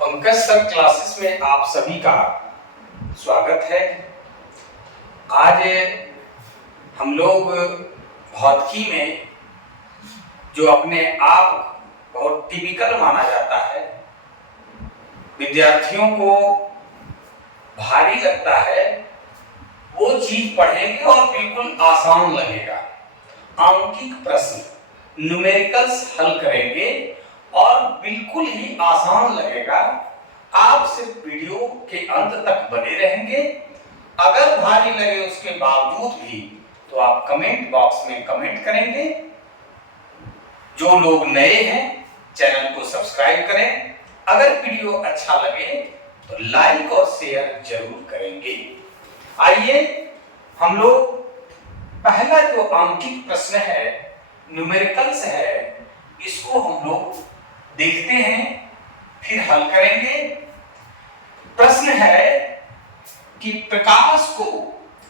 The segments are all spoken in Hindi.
पंकज सर क्लासेस में आप सभी का स्वागत है। आज हम लोग भौतिकी में जो अपने आप बहुत टिपिकल माना जाता है, विद्यार्थियों को भारी लगता है, वो चीज पढ़ेंगे और बिल्कुल आसान लगेगा। आंकिक प्रश्न न्यूमेरिकल्स हल करेंगे और बिल्कुल ही आसान लगेगा। आप सिर्फ वीडियो के अंत तक बने रहेंगे। अगर भारी लगे उसके बावजूद भी तो आप कमेंट बॉक्स में कमेंट करेंगे। जो लोग नए हैं चैनल को सब्सक्राइब करें। अगर वीडियो अच्छा लगे तो लाइक और शेयर जरूर करेंगे। आइए हम लोग पहला जो आंकिक प्रश्न है, न्यूमेरिकल्स है, इसको हम लोग देखते हैं, फिर हल करेंगे। प्रश्न है कि प्रकाश को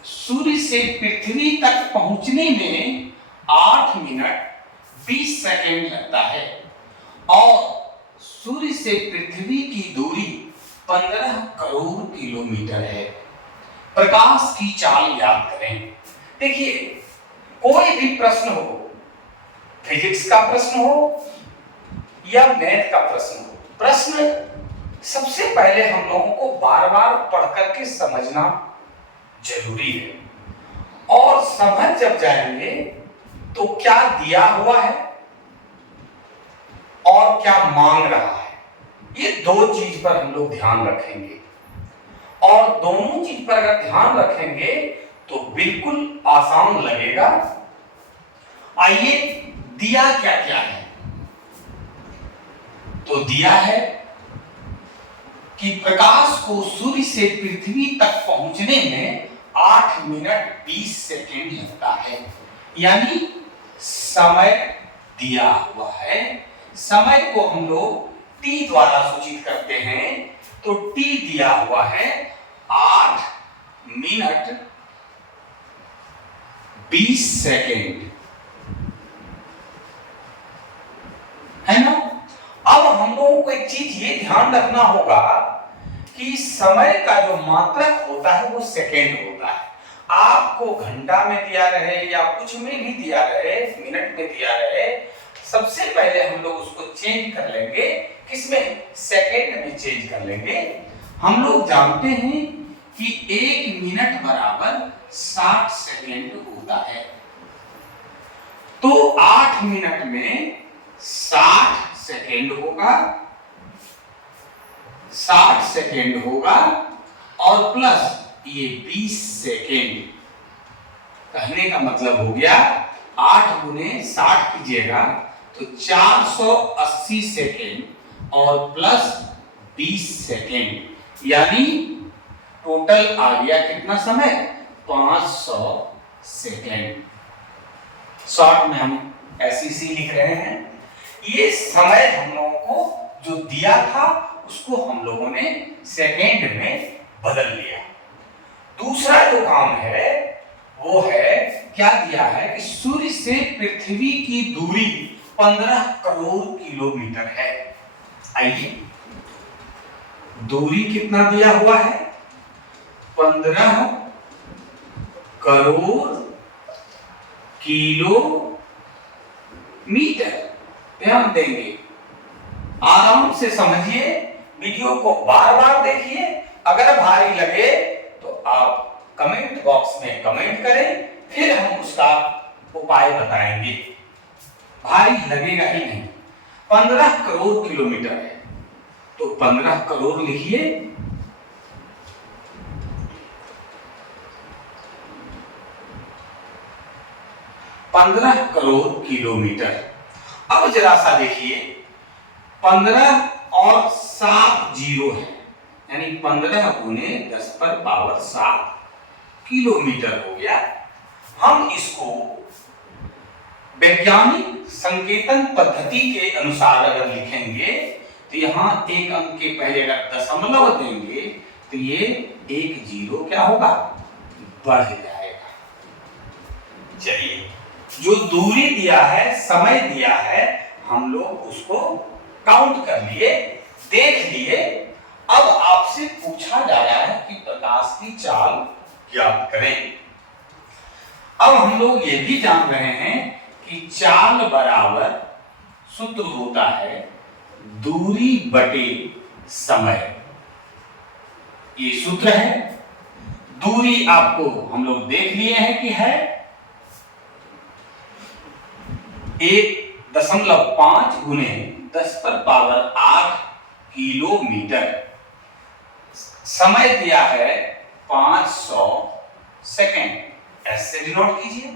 सूर्य से पृथ्वी तक पहुंचने में 8 मिनट 20 सेकेंड लगता है और सूर्य से पृथ्वी की दूरी 15 करोड़ किलोमीटर है। प्रकाश की चाल याद करें। देखिए, कोई भी प्रश्न हो, फिजिक्स का प्रश्न हो या मैथ का प्रश्न हो, प्रश्न सबसे पहले हम लोगों को बार बार पढ़ करके समझना जरूरी है। और समझ जब जाएंगे तो क्या दिया हुआ है और क्या मांग रहा है, ये दो चीज पर हम लोग ध्यान रखेंगे। और दोनों चीज पर अगर ध्यान रखेंगे तो बिल्कुल आसान लगेगा। आइए, दिया क्या क्या है। तो दिया है कि प्रकाश को सूर्य से पृथ्वी तक पहुंचने में 8 मिनट 20 सेकेंड लगता है, यानी समय दिया हुआ है। समय को हम लोग t द्वारा सूचित करते हैं, तो t दिया हुआ है 8 मिनट 20 सेकेंड, है ना। अब हम लोगों को एक चीज ये ध्यान रखना होगा कि समय का जो मात्रक होता है वो सेकेंड होता है। आपको घंटा में दिया रहे या कुछ में भी दिया रहे, मिनट में दिया रहे, सबसे पहले हम लोग उसको चेंज कर लेंगे। किसमें? सेकेंड में चेंज कर लेंगे। हम लोग जानते हैं कि 1 मिनट बराबर 60 सेकेंड होता है। तो 8 मिनट में 60 सेकेंड होगा, 60 सेकेंड होगा और प्लस ये 20 सेकेंड। कहने का मतलब हो गया 8 गुने 60 कीजिएगा तो 480 सेकेंड और प्लस 20 सेकेंड, यानी टोटल आ गया कितना समय? 500 सेकेंड। शॉर्ट में हम SEC लिख रहे हैं। ये समय हम लोगों को जो दिया था उसको हम लोगों ने सेकेंड में बदल लिया। दूसरा जो काम है वो है, क्या दिया है कि सूर्य से पृथ्वी की दूरी 15 करोड़ किलोमीटर है। आइए, दूरी कितना दिया हुआ है? 15 करोड़ किलोमीटर। ध्यान देंगे, आराम से समझिए, वीडियो को बार बार देखिए। अगर भारी लगे तो आप कमेंट बॉक्स में कमेंट करें, फिर हम उसका उपाय बताएंगे। भारी लगेगा ही नहीं। 15 करोड़ किलोमीटर है तो 15 करोड़ लिखिए। पंद्रह करोड़ किलोमीटर। अब जरा सा देखिए, 15 और 7 जीरो है, यानी 15 गुने 10 पर पावर 7 किलोमीटर हो गया। हम इसको वैज्ञानिक संकेतन पद्धति के अनुसार अगर लिखेंगे तो यहां एक अंक के पहले अगर दशमलव देंगे तो ये 1 जीरो क्या होगा? बढ़ जाएगा। चलिए, जो दूरी दिया है, समय दिया है, हम लोग उसको काउंट कर लिए। देख लिए। अब आपसे पूछा जा रहा है कि प्रकाश की चाल ज्ञात करें। अब हम लोग ये भी जान रहे हैं कि चाल बराबर सूत्र होता है दूरी बटे समय। ये सूत्र है। दूरी आपको हम लोग देख लिए हैं कि है 1.5 गुने 10⁻8 किलोमीटर। समय दिया है 500 सेकेंड। ऐसे डिनोट कीजिए।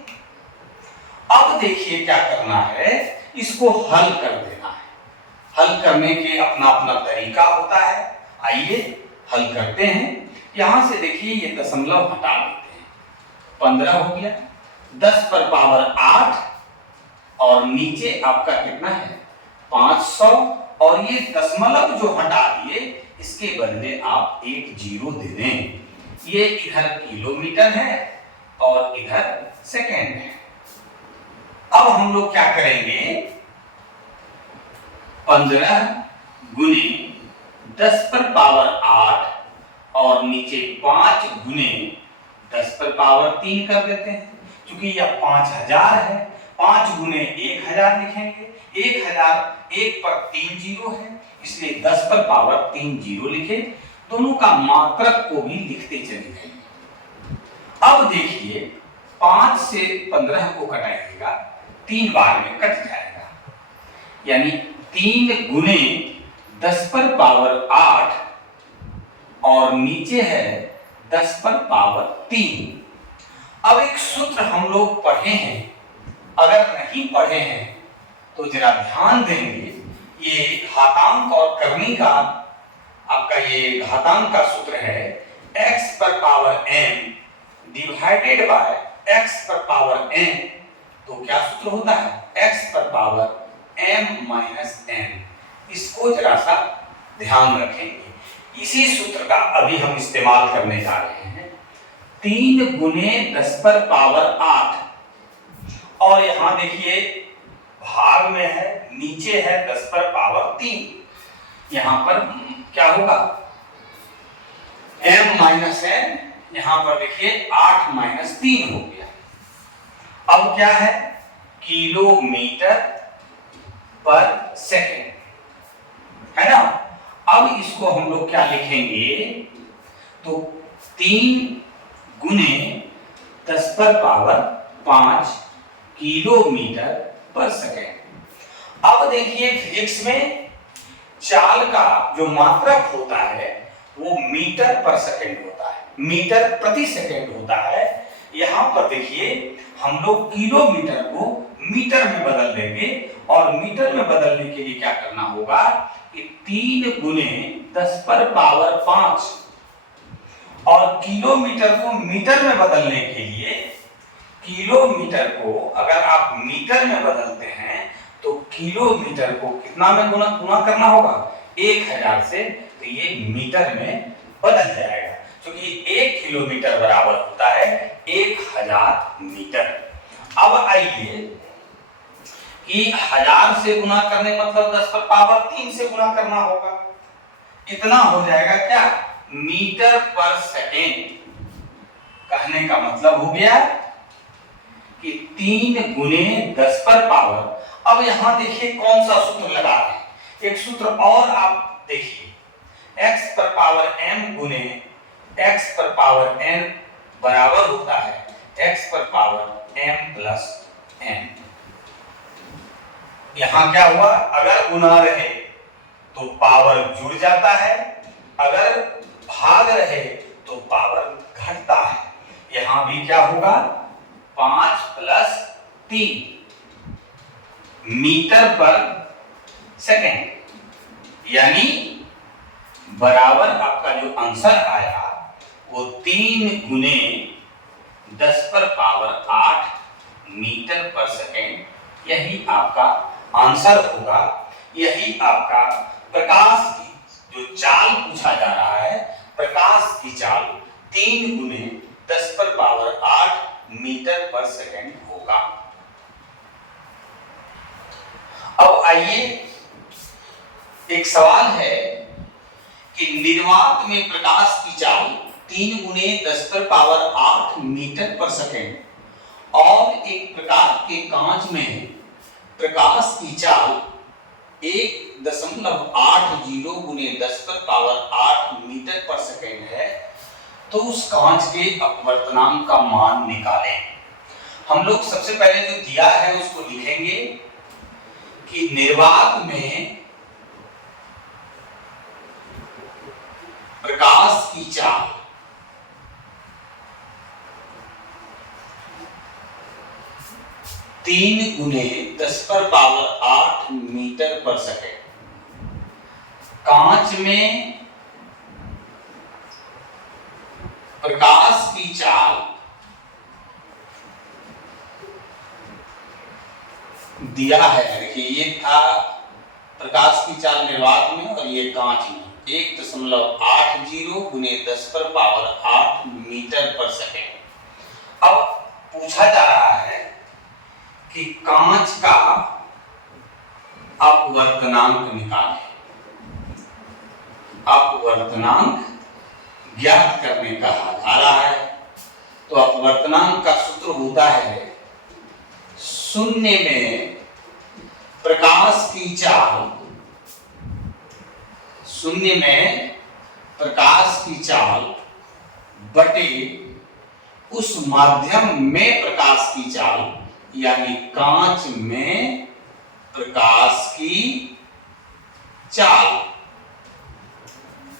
अब देखिए क्या करना है, इसको हल कर देना है। हल करने के अपना अपना तरीका होता है। आइए हल करते हैं। यहां से देखिए ये दशमलव हटा देते हैं। 15 हो गया, 10⁻8 और नीचे आपका कितना है 500, और ये दशमलव जो हटा दिए इसके बदले आप एक जीरो दे दें। ये इधर किलोमीटर है और इधर सेकेंड है। अब हम लोग क्या करेंगे, 15 गुने 10⁻8 और नीचे 5 गुने 10⁻3 कर देते हैं। क्योंकि यह 5000 है, 5 गुने 1000 लिखेंगे। 1000 1 पर 3 जीरो है, इसलिए 10⁻3 जीरो लिखे। दोनों का मात्रक को भी लिखते चले जाइए। अब देखिए 5 से 15 को घटाइएगा, 3 बार में कट जाएगा। यानी 3 गुने 10⁻8 और नीचे है 10⁻3। अब एक सूत्र हम लोग पढ़े हैं, अगर नहीं पढ़े हैं तो जरा ध्यान देंगे। ये घातांक और करनी का आपका ये घातांक का सूत्र है x⁻n डिवाइडेड बाय x⁻n। तो क्या सूत्र होता है x⁻m-n। इसको जरा सा ध्यान रखेंगे। इसी सूत्र का अभी हम इस्तेमाल करने जा रहे हैं। 3 गुने 10⁻8 और यहां देखिए भाग में है, नीचे है 10⁻3। यहां पर क्या होगा m-n, यहां पर देखिए 8-3 हो गया। अब क्या है किलोमीटर पर सेकेंड, है ना। अब इसको हम लोग क्या लिखेंगे, तो 3 गुने 10⁻5 किलोमीटर पर सेकेंड। अब देखिए फिजिक्स में चाल का जो मात्रक होता है वो मीटर पर सेकेंड होता है, मीटर प्रति सेकेंड होता है। यहां पर देखिए हम लोग किलोमीटर को मीटर में बदल देंगे, और मीटर में बदलने के लिए क्या करना होगा कि 3 गुने 10⁻5 और किलोमीटर को मीटर में बदलने के लिए, किलोमीटर को अगर आप मीटर में बदलते हैं तो किलोमीटर को कितना में गुना करना होगा 1000 से, तो ये मीटर में बदल जाएगा। क्योंकि 1 किलोमीटर बराबर होता है 1000 मीटर। अब आइए कि 1000 से गुना करने मतलब 10⁻3 से गुना करना होगा। इतना हो जाएगा क्या मीटर पर सेकेंड। कहने का मतलब हो गया कि 3 गुने 10⁻। अब यहां देखिए कौन सा सूत्र लगा रहे हैं, एक सूत्र और आप देखिए x⁻m गुने x⁻n बराबर होता है x⁻m+n। यहां क्या हुआ, अगर गुना रहे तो पावर जुड़ जाता है, अगर भाग रहे तो पावर घटता है। यहां भी क्या होगा 5+3 मीटर पर सेकेंड, यानी बराबर आपका जो आंसर आया वो 3 गुने 10⁻8 मीटर पर सेकेंड। यही आपका आंसर होगा। यही आपका प्रकाश की जो चाल पूछा जा रहा है, प्रकाश की चाल 3 गुने 10⁻8 मीटर पर सेकेंड होगा। अब आइए एक सवाल है कि निर्वात में प्रकाश की चाल 3 गुने 10⁻8 मीटर पर सेकेंड और एक प्रकार के कांच में प्रकाश की चाल 1.80 गुने 10⁸8 मीटर पर सेकेंड है, तो उस कांच के अपवर्तनांक का मान निकालें। हम लोग सबसे पहले जो दिया है उसको लिखेंगे कि निर्वात में प्रकाश की चाल 3 गुने 10⁸8 मीटर पर सेकेंड, कांच में प्रकाश की चाल दिया है। देखिए ये था प्रकाश की चाल निर्वात में और ये कांच में 1.80 गुने 10⁸8 मीटर पर सेकेंड। अब पूछा जा रहा है कि कांच का अपवर्तनांक निकालें। अपवर्तनांक ज्ञात करने का आ रहा है, तो अपवर्तनांक का सूत्र होता है शून्य में प्रकाश की चाल, शून्य में प्रकाश की चाल बटे उस माध्यम में प्रकाश की चाल, यानी कांच में प्रकाश की चाल।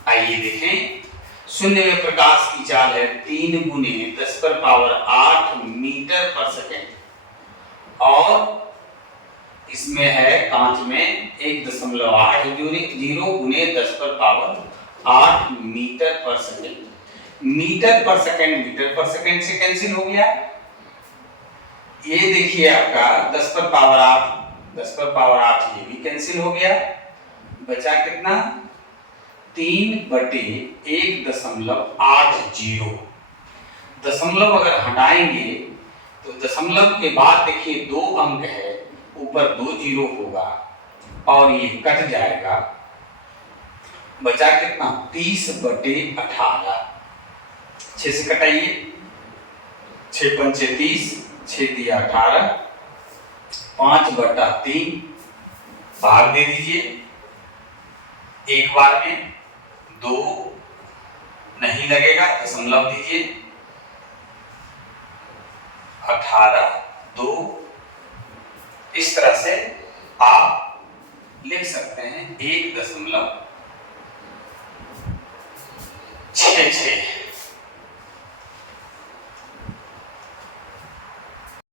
आइए देखें, शून्य में प्रकाश की चाल है 3 गुने 10⁸8 मीटर पर सेकेंड और इसमें है कांच में 1.80 गुने 10⁸8 मीटर पर सेकेंड। मीटर पर सेकेंड से कैंसिल हो गया। ये देखिए आपका 10⁸8 ये भी कैंसिल हो गया। बचा कितना? 3/1.80। दशमलव अगर हटाएंगे तो दशमलव के बाद देखिए 2 अंक है, ऊपर 2 जीरो होगा और ये कट जाएगा। बचा कितना? 30/18। 6 से कटाइए, 6 पंचे 30, 6 दिया 18, 5/3 भाग दे दीजिए। एक बार में 2 नहीं लगेगा, दशमलव दीजिए। 18, 2 इस तरह से आप लिख सकते हैं 1.66।